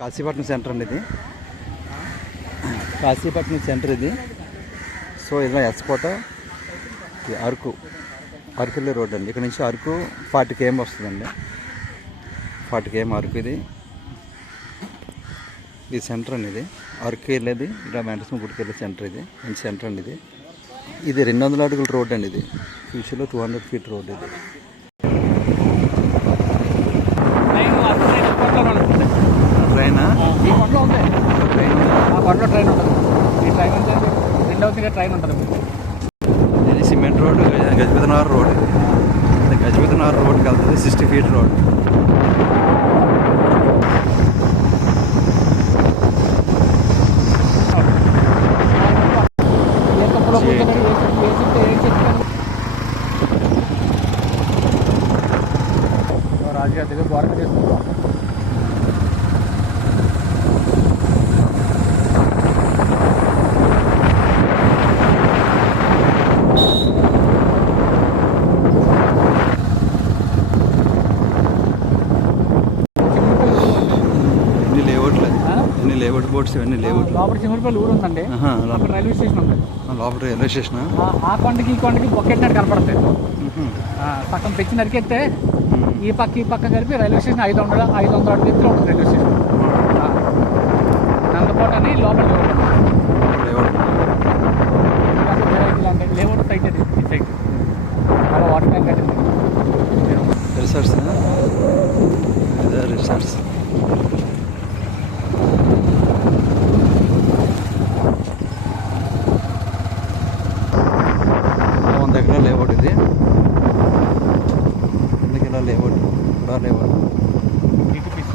Kashipatnam centre అండి ఇది. Kashipatnam centre ఇది. సో ఇలా ఎస్కోట ఇది అరకు అరకుల్లి రోడ్ అండి. ఇక్కడ నుంచి అరకు ఫార్టీ కేఎం వస్తుందండి? ఫార్టీ కేఎం అరకు ఇది? ఇది సెంటర్ అండి ఇది. అరకు వెళ్ళేది ఇలా వెంకటేశ్వర గుడికి వెళ్ళే సెంటర్ ఇది. మంచి సెంటర్ అండి ఇది. ఇది రెండు వందల అడుగుల రోడ్ అండి ఇది. ఫ్యూచర్లో టూ హండ్రెడ్ ఫీట్ రోడ్ ఇది ట్రైన్ అటు సైడ్ కొండలో ఉంటుంది ట్రైనా ఈ కొండలో ఉంది ట్రైన్ ఆ కొండలో ట్రైన్ ఉంటుంది ఈ ట్రైన్ ఉంది తిరిగే ట్రైన్ ఉంటుంది ఇది cement road Gajapathinagar road. Gajapathinagar రోడ్కి వెళ్తుంది సిక్స్టీ ఫీట్ రోడ్. రాజుగారి దగ్గర గోరక చేసుకుంటాం లేఅవుట్ బోర్డ్స్ ఇవన్నీ లేఅవుట్ లోపల చిమ్మరిపల్లి ఊరు ఉందండి. అక్కడ రైల్వే స్టేషన్ ఉంది. లోపల రైల్వే స్టేషన్ ఆ- కొండకి ఈ కొండకి బొక్కెట్టినట్టు కనపడతాయి. సగం పెంచి నరికెత్తే ఈ పక్క ఈ పక్క కలిపి రైల్వే స్టేషన్ ఐదు వందల ఐదు వందల అడుగు ఎత్తులో ఉంటుంది రైల్వే స్టేషన్. నందకోట అని లోపల లేఅవుట్ సైట్ అది. ఈ సైట్ అలా వాటర్ ట్యాంక్ కట్టింది. రిసార్ట్స్ రిసార్ట్స్ వంద ఎకరాలు ఎందుకు ఇలా లేవట్టు ఇలా లేవట్టు కూడా లేఅవుట్ డిటిపిసి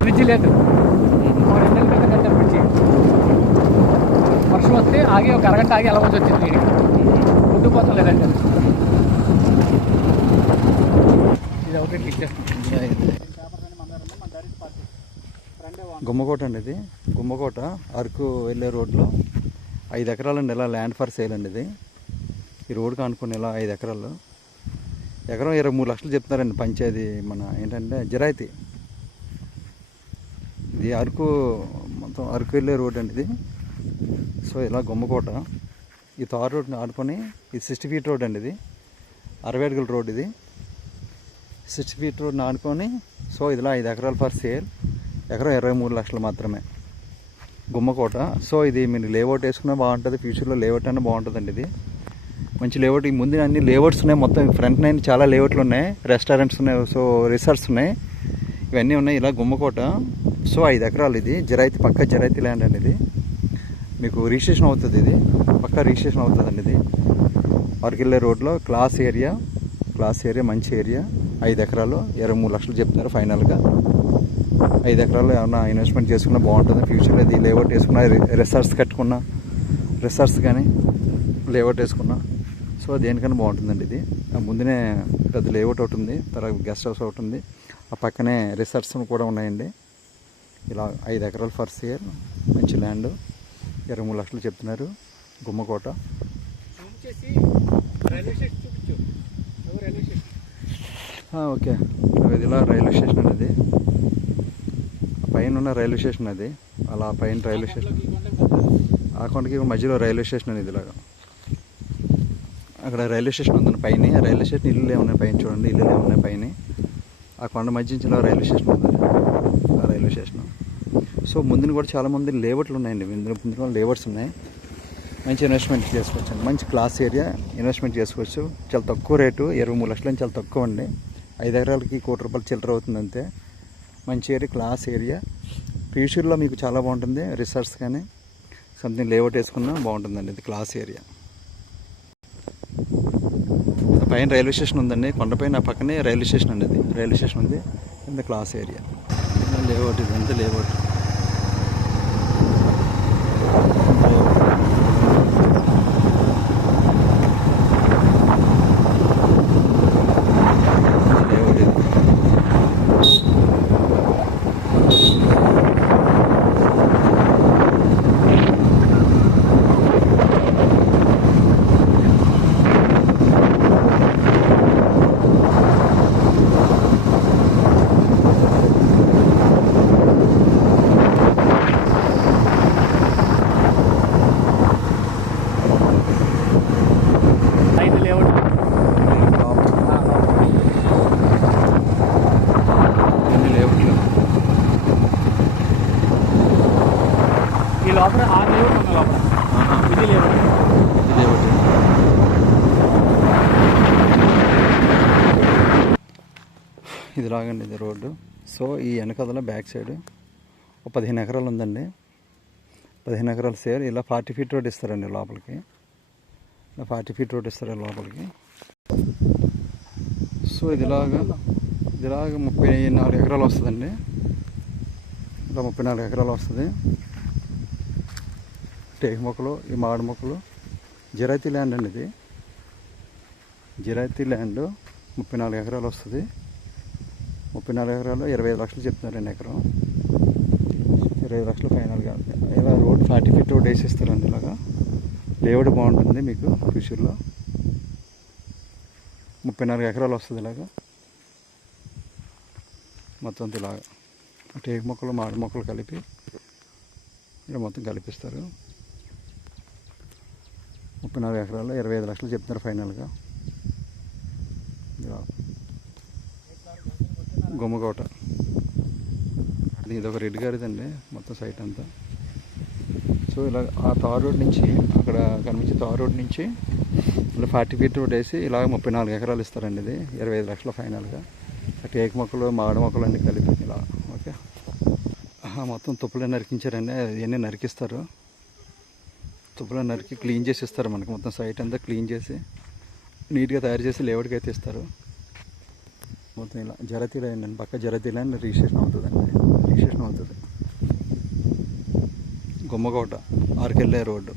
బ్రిడ్జి లేదు. రెండు క్రితం కట్టారు వర్షం వస్తే ఆగి ఒక అరగంట ఆగి అలా వచ్చింది వీడికి ముట్టుకుపోతాం లేదంటే ఇది ఒకటి క్లిక్ చేస్తుంది. గుమ్మకోట అండి ఇది. గుమ్మకోట అరకు వెళ్ళే రోడ్లో ఐదు ఎకరాలండి ఇలా ల్యాండ్ ఫర్ సేల్ అండి ఇది. ఈ రోడ్కి అనుకుని ఇలా ఐదు ఎకరాలు. ఎకరం ఇరవై మూడు లక్షలు చెప్తున్నారండి పంచాయతీ మన ఏంటంటే జిరాయితీ. ఇది అరకు మొత్తం అరకు వెళ్ళే రోడ్ అండి ఇది. సో ఇలా గుమ్మకోట. ఈ తార్ రోడ్ని ఆడుకొని ఇది సిక్స్టీ ఫీట్ రోడ్ అండి ఇది. అరవై అడుగుల రోడ్ ఇది. సిక్స్టీ ఫీట్ రోడ్ని ఆడుకొని సో ఇదిలా ఐదు ఎకరాలు ఫర్ సేల్. ఎకరం ఇరవై మూడు లక్షలు మాత్రమే. గుమ్మకోట. సో ఇది మీరు లేఅవుట్ వేసుకున్నా బాగుంటుంది ఫ్యూచర్లో లేఅవుట్ అయినా బాగుంటుందండి ఇది. మంచి లేఅవుట్. ఈ ముందు అన్ని లేఅవుట్స్ ఉన్నాయి మొత్తం ఫ్రంట్ నైన్ చాలా లేఅవుట్లు ఉన్నాయి రెస్టారెంట్స్ ఉన్నాయి సో రిసార్ట్స్ ఉన్నాయి. ఇవన్నీ ఉన్నాయి ఇలా గుమ్మకోట. సో ఐదు ఎకరాలు ఇది. జరైతీ పక్క జరైతీ ల్యాండ్ అండి ఇది మీకు రిజిస్ట్రేషన్ అవుతుంది ఇది. పక్క రిజిస్ట్రేషన్ అవుతుందండి ఇది. అరకెళ్ళే రోడ్లో క్లాస్ ఏరియా క్లాస్ ఏరియా మంచి ఏరియా ఐదు ఎకరాలు. ఇరవై మూడు లక్షలు చెప్తున్నారు ఫైనల్గా. ఐదు ఎకరాలు ఏమన్నా ఇన్వెస్ట్మెంట్ చేసుకున్నా బాగుంటుంది? ఫ్యూచర్లో ఇది లేఅవుట్ వేసుకున్నా రిసార్ట్స్ కట్టుకున్నా రిసార్ట్స్ కానీ లేఅవుట్ వేసుకున్నా సో దేనికన్నా బాగుంటుందండి ఇది. ముందునే పెద్ద లేఅవుట్ ఒకటి ఉంది. తర్వాత గెస్ట్ హౌస్ ఒకటి ఉంది. ఆ పక్కనే రిసార్ట్స్ కూడా ఉన్నాయండి. ఇలా ఐదు ఎకరాలు ఫర్ సేల్ మంచి ల్యాండ్. ఇరవై మూడు లక్షలు చెప్తున్నారు. గుమ్మకోట. ఓకే. ఇది ఇలా రైల్వే స్టేషన్ అనేది. పైన ఉన్న రైల్వే స్టేషన్ అది. అలా పైన రైల్వే స్టేషన్. ఆ కొండకి మధ్యలో రైల్వే స్టేషన్ అనేది ఇలాగా. అక్కడ రైల్వే స్టేషన్ ఉందండి పైన. రైల్వే స్టేషన్ ఇల్లు ఉన్నాయి పైన చూడండి. ఇల్లు ఉన్నాయి పైన. ఆ కొండ మధ్య నుంచి రైల్వే స్టేషన్ ఉంది. ఆ రైల్వే స్టేషన్. సో ముందుని కూడా చాలామంది లేఅవుట్లు ఉన్నాయండి. ముందు ముందులో లేఅవుట్స్ ఉన్నాయి. మంచి ఇన్వెస్ట్మెంట్ చేసుకోవచ్చు అండి. మంచి క్లాస్ ఏరియా ఇన్వెస్ట్మెంట్ చేసుకోవచ్చు. చాలా తక్కువ రేటు ఇరవై మూడు లక్షలు చాలా తక్కువ అండి. ఐదు ఎకరాలకి కోటి రూపాయలు చిల్లర అవుతుంది అంతే. మంచి ఏరియా క్లాస్ ఏరియా ఫ్యూచర్లో మీకు చాలా బాగుంటుంది. రిసార్ట్స్ కానీ సంథింగ్ లేఅవుట్ వేసుకున్నా బాగుంటుందండి ఇది క్లాస్ ఏరియా పైన రైల్వే స్టేషన్ ఉందండి. కొండపైన పక్కనే రైల్వే స్టేషన్ అండి ఇది. రైల్వే స్టేషన్ ఉంది. కింద క్లాస్ ఏరియా లేఅవుట్ ఇది అంతా లేఅవుట్ లేఅవుట్ ఉంది లోపల. ఇది ఇదే ఒకటి ఇది లాగండి ఇది రోడ్డు. సో ఈ వెనకదల బ్యాక్ సైడ్ ఒక పదిహేను ఎకరాలు ఉందండి. పదిహేను ఎకరాలు సేర్ ఇలా ఫార్టీ ఫీట్ రోడ్ ఇస్తారండి లోపలికి. ఇలా ఫార్టీ ఫీట్ రోడ్ ఇస్తారు లోపలికి. సో ఇదిలాగా ఇదిలాగా ముప్పై నాలుగు ఎకరాలు వస్తుందండి. ఇలా ముప్పై నాలుగు ఎకరాలు వస్తుంది. టేక్ మొక్కలు ఈ మామిడి మొక్కలు. జిరాయితీ ల్యాండ్ అండి ఇది. జిరాయితీ ల్యాండ్ ముప్పై నాలుగు ఎకరాలు వస్తుంది. ముప్పై నాలుగు ఎకరాలు ఇరవై ఐదు లక్షలు చెప్తున్నారండి ఎకరం. ఇరవై ఐదు లక్షలు ఫైనల్గా. ఇలా రోడ్ ఫార్టీ ఫీట్ రోడ్ వేసిస్తారండి ఇలాగా. లేఅవుట్ బాగుంటుంది మీకు ఫ్యూచర్లో. ముప్పై నాలుగు ఎకరాలు వస్తుంది ఇలాగా. మొత్తం ఇలాగా. టేకు మొక్కలు మామిడి మొక్కలు కలిపి ఇలా మొత్తం కలిపిస్తారు. ముప్పై నాలుగు ఎకరాలు ఇరవై ఐదు లక్షలు చెప్తున్నారు ఫైనల్గా. గుమ్మకోట. ఇది ఇదొక రెడ్ గారిదండి మొత్తం సైట్ అంతా. సో ఇలా ఆ తార్ రోడ్ నుంచి అక్కడ కనిపించే తార్ రోడ్ నుంచి ఇలా ఫార్టీ ఫీట్ రోడ్ వేసి ఇలాగ ముప్పై నాలుగు ఎకరాలు ఇస్తారండి ఇది ఇరవై ఐదు లక్షల ఫైనల్గా. టేకు టేక్ మొక్కలు మామిడి మొక్కలు అన్నీ కలిపి ఇలా ఓకే. మొత్తం తుప్పులు నరికించారండి ఇవన్నీ నరికిస్తారు. తుబ్బలో నరికి క్లీన్ చేసి ఇస్తారు మనకి మొత్తం సైట్ అంతా క్లీన్ చేసి నీట్గా తయారు చేసి లేఅవుట్కి అయితే ఇస్తారు. మొత్తం ఇలా జరతీల అండి పక్క జరతీల అని రిజిస్ట్రేషన్ అవుతుందండి. రిజిస్ట్రేషన్ అవుతుంది. గుమ్మకోట ఆర్కెళ్ళే రోడ్డు.